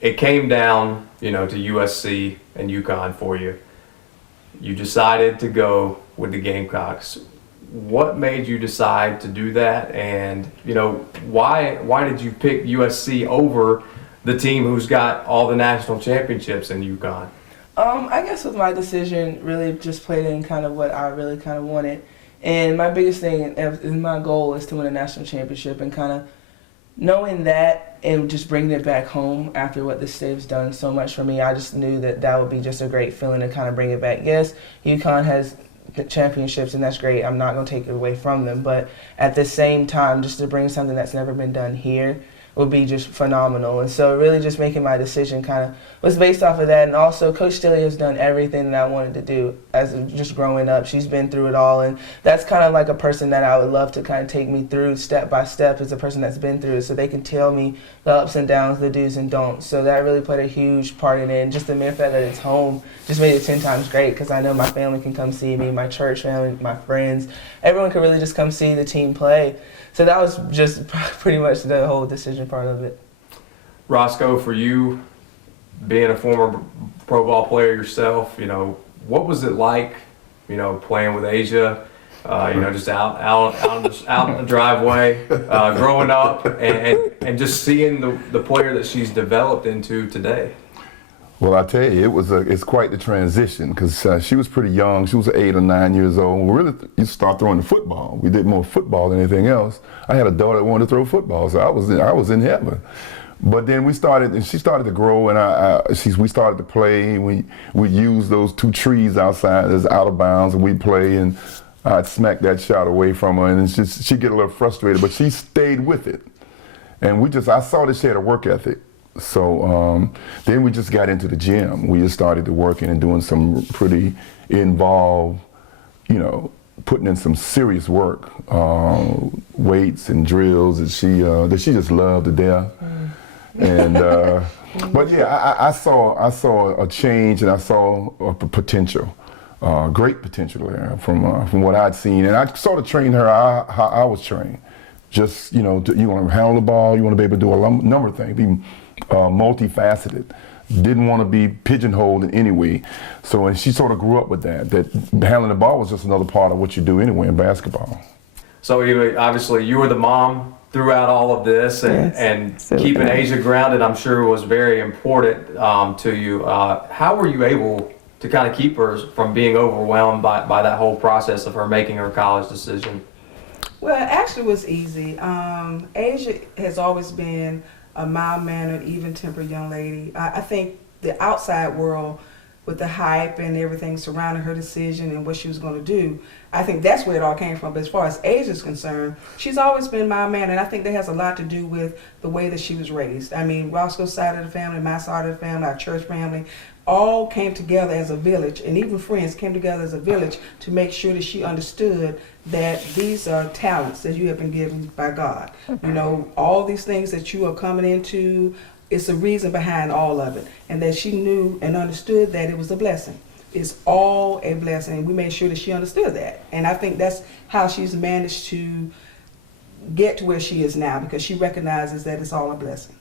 it came down, to USC and UConn for you. You decided to go with the Gamecocks. What made you decide to do that? And, why did you pick USC over the team who's got all the national championships in UConn? I guess with my decision, really just played in kind of what I really kind of wanted. And my biggest thing and my goal is to win a national championship, and kind of knowing that and just bringing it back home after what the state has done so much for me, I just knew that that would be just a great feeling to kind of bring it back. Yes, UConn has the championships, and that's great. I'm not going to take it away from them. But at the same time, just to bring something that's never been done here would be just phenomenal. And so really just making my decision kind of was based off of that. And also Coach Stilly has done everything that I wanted to do as just growing up. She's been through it all, and that's kind of like a person that I would love to kind of take me through step by step, as a person that's been through it, so they can tell me the ups and downs, the do's and don'ts. So that really played a huge part in it. And just the mere fact that it's home just made it 10 times great, because I know my family can come see me, my church family, my friends, everyone can really just come see the team play. So that was just pretty much the whole decision part of it. Roscoe, for you, being a former pro ball player yourself, what was it like, playing with A'ja, just out in the driveway, growing up, and just seeing the player that she's developed into today? Well, I tell you, it's quite the transition, because she was pretty young. She was 8 or 9 years old. We really used to start throwing the football. We did more football than anything else. I had a daughter that wanted to throw football, so I was in heaven. But then she started to grow, and we started to play. We used those 2 trees outside as out of bounds, and we'd play, and I'd smack that shot away from her, and she'd get a little frustrated, but she stayed with it. And I saw that she had a work ethic. So then we just got into the gym. We just started to working and doing some pretty involved, putting in some serious work, weights and drills that she just loved to death. And but yeah, I saw a change, and I saw a potential, great potential there from what I'd seen, and I sort of trained her how I was trained. Just you want to handle the ball, you want to be able to do a number of things, be multifaceted. Didn't want to be pigeonholed in any way. So, and she sort of grew up with that handling the ball was just another part of what you do anyway in basketball. So obviously you were the mom throughout all of this, and keeping A'ja grounded, I'm sure, was very important to you. How were you able to kind of keep her from being overwhelmed by that whole process of her making her college decision? Well, it actually was easy. A'ja has always been a mild-mannered, even-tempered young lady. I think the outside world, with the hype and everything surrounding her decision and what she was going to do, I think that's where it all came from. But as far as A'ja is concerned, she's always been mild-mannered, and I think that has a lot to do with the way that she was raised. I mean, Roscoe's side of the family, my side of the family, our church family, all came together as a village, and even friends came together as a village to make sure that she understood that these are talents that you have been given by God. All these things that you are coming into, it's a reason behind all of it, and that she knew and understood that it was a blessing. It's all a blessing, and we made sure that she understood that. And I think that's how she's managed to get to where she is now, because she recognizes that it's all a blessing.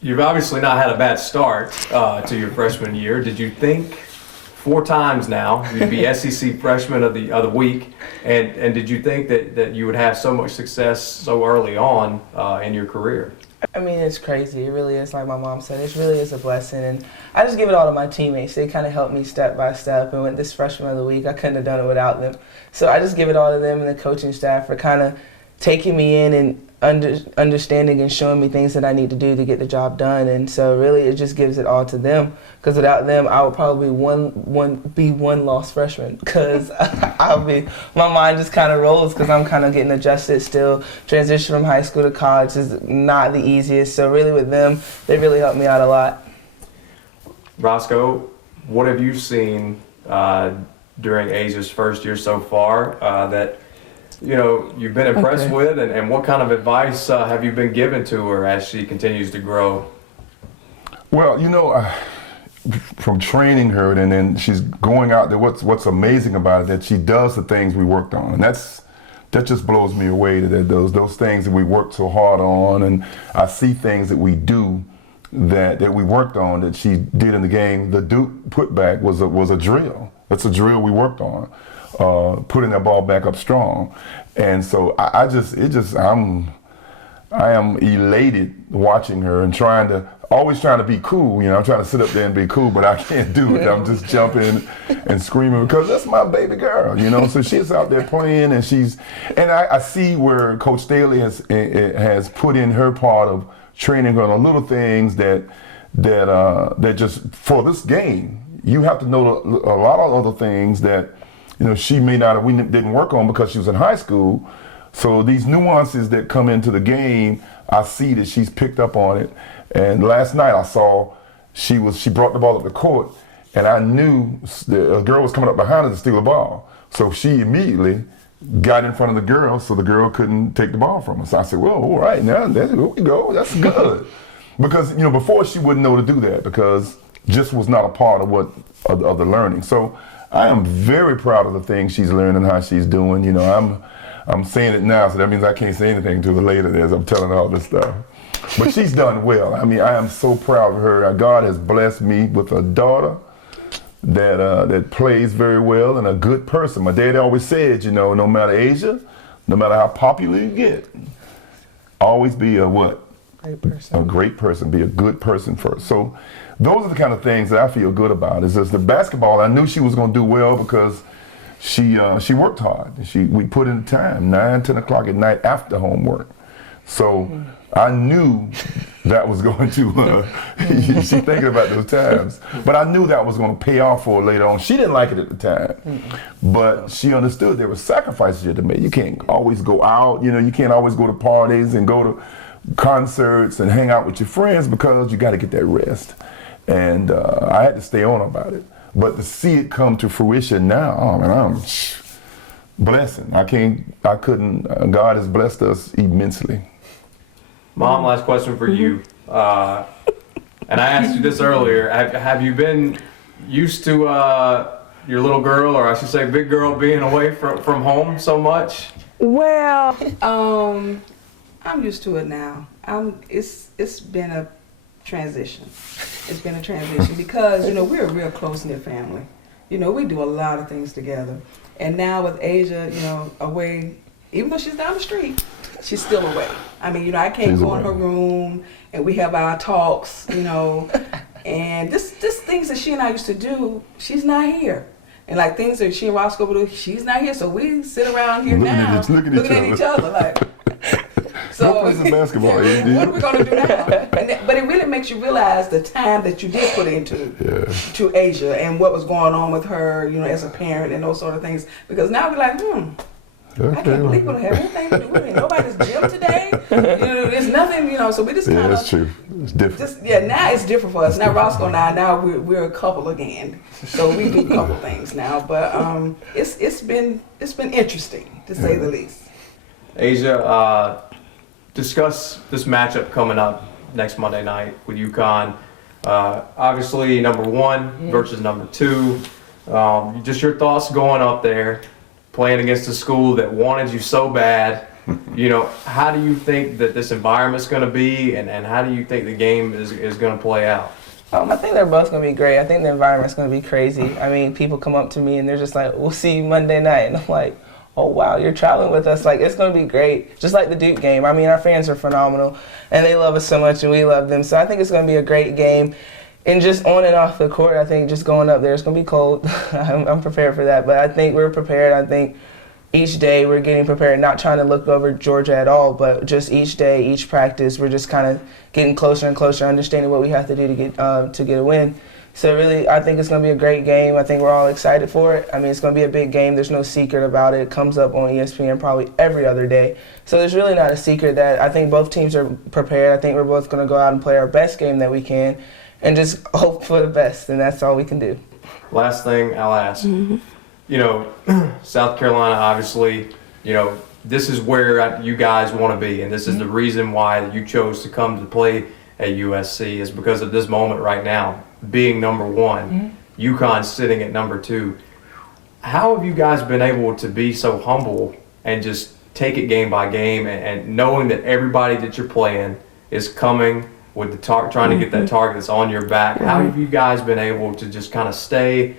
You've obviously not had a bad start to your freshman year. Did you think 4 times now you'd be SEC Freshman of the Week, and did you think that you would have so much success so early on in your career? I mean, it's crazy. It really is, like my mom said, it really is a blessing. And I just give it all to my teammates. They kind of helped me step by step. And with this Freshman of the Week, I couldn't have done it without them. So I just give it all to them and the coaching staff for kind of taking me in and understanding and showing me things that I need to do to get the job done. And so really it just gives it all to them, because without them I would probably be one lost freshman, because my mind just kind of rolls, because I'm kind of getting adjusted still. Transition from high school to college is not the easiest, so really with them, they really helped me out a lot. Roscoe, what have you seen during A'ja's first year so far that you've been impressed with, and what kind of advice have you been given to her as she continues to grow? Well, from training her, and then she's going out there, what's amazing about it, that she does the things we worked on, and that just blows me away, that those things that we worked so hard on, and I see things that we do that we worked on that she did in the game. The Duke putback was a drill. That's a drill we worked on, putting that ball back up strong. And so I am elated watching her and always trying to be cool. You know, I'm trying to sit up there and be cool, but I can't do it. I'm just jumping and screaming because that's my baby girl, you know. So she's out there playing, and I see where Coach Staley has put in her part of training her on little things that just for this game, you have to know a lot of other things that, you know, we didn't work on because she was in high school. So these nuances that come into the game, I see that she's picked up on it. And last night I saw she brought the ball up the court, and I knew a girl was coming up behind her to steal the ball. So she immediately got in front of the girl so the girl couldn't take the ball from her. So I said, well, all right, now there we go. That's good. Because, you know, before she wouldn't know to do that because just was not a part of the learning. So I am very proud of the things she's learning, how she's doing. You know, I'm saying it now, so that means I can't say anything to her later as I'm telling her all this stuff. But she's done well. I mean, I am so proud of her. God has blessed me with a daughter that plays very well and a good person. My daddy always said, you know, no matter A'ja, no matter how popular you get, always be a what? Great person. A great person. Be a good person first. So those are the kind of things that I feel good about. Is just the basketball. I knew she was going to do well because she worked hard. We put in the time, 9, 10 o'clock at night after homework. So I knew that was going to, she's thinking about those times, but I knew that was going to pay off for her later on. She didn't like it at the time, but she understood there were sacrifices you had to make. You can't always go out, you know, you can't always go to parties and go to concerts and hang out with your friends because you got to get that rest. And I had to stay on about it. But to see it come to fruition now, oh man, I'm blessing. God has blessed us immensely. Mom, last question for you. And I asked you this earlier. Have you been used to your little girl, or I should say big girl, being away from home so much? Well, I'm used to it now. It's been a transition. It's been a transition because, you know, we're a real close-knit family. You know, we do a lot of things together. And now with A'ja, you know, away, even though she's down the street, she's still away. I mean, you know, I can't go in her room and we have our talks, you know, and this things that she and I used to do, she's not here. And like things that she and Roscoe would do, she's not here. So we sit around here looking at each other like, so go play some basketball. What are we going to do now? But it really makes you realize the time that you did put into to A'ja and what was going on with her, you know, as a parent and those sort of things. Because now we're like, I can't believe we don't have anything to do with it. Nobody's gym today. You know, there's nothing, you know, so we just kind of. Yeah, that's true. It's different. Now it's different for us. Now Roscoe and I, now we're a couple again. So we do a couple things now. But it's been interesting, to say the least. A'ja, discuss this matchup coming up next Monday night with UConn. Obviously, number 1 versus number 2. Just your thoughts going up there, playing against a school that wanted you so bad. You know, how do you think that this environment's going to be, and how do you think the game is going to play out? I think they're both going to be great. I think the environment's going to be crazy. I mean, people come up to me and they're just like, we'll see you Monday night. And I'm like, oh, wow, you're traveling with us. Like, it's going to be great. Just like the Duke game. I mean, our fans are phenomenal, and they love us so much, and we love them. So I think it's going to be a great game. And just on and off the court, I think just going up there, it's going to be cold. I'm prepared for that. But I think we're prepared. I think each day we're getting prepared, not trying to look over Georgia at all, but just each day, each practice, we're just kind of getting closer and closer, understanding what we have to do to get a win. So really, I think it's going to be a great game. I think we're all excited for it. I mean, it's going to be a big game. There's no secret about it. It comes up on ESPN probably every other day. So there's really not a secret that I think both teams are prepared. I think we're both going to go out and play our best game that we can and just hope for the best, and that's all we can do. Last thing I'll ask. You know, South Carolina, obviously, you know, this is where you guys want to be, and this is the reason why you chose to come to play at USC is because of this moment right now. Being number 1, UConn sitting at number 2. How have you guys been able to be so humble and just take it game by game and knowing that everybody that you're playing is coming with the trying to get that target that's on your back. How have you guys been able to just kind of stay,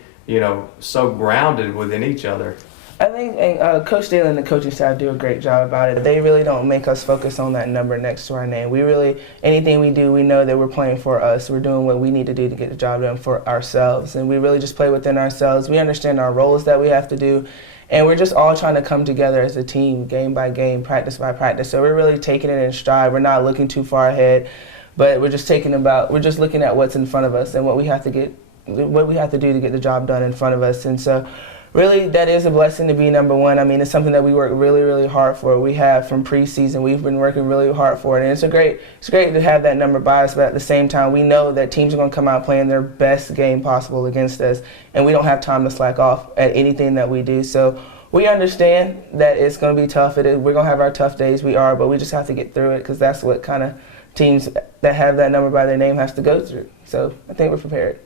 so grounded within each other? I think Coach Dale and the coaching staff do a great job about it. They really don't make us focus on that number next to our name. We really, anything we do, we know that we're playing for us. We're doing what we need to do to get the job done for ourselves. And we really just play within ourselves. We understand our roles that we have to do. And we're just all trying to come together as a team, game by game, practice by practice. So we're really taking it in stride. We're not looking too far ahead, but we're just looking at what's in front of us and what we have to do to get the job done in front of us. And so really, that is a blessing to be number one. I mean, it's something that we work really, really hard for. We have from preseason. We've been working really hard for it, and it's great to have that number by us. But at the same time, we know that teams are going to come out playing their best game possible against us, and we don't have time to slack off at anything that we do. So we understand that it's going to be tough. We're going to have our tough days. But we just have to get through it because that's what kind of teams that have that number by their name has to go through. So I think we're prepared.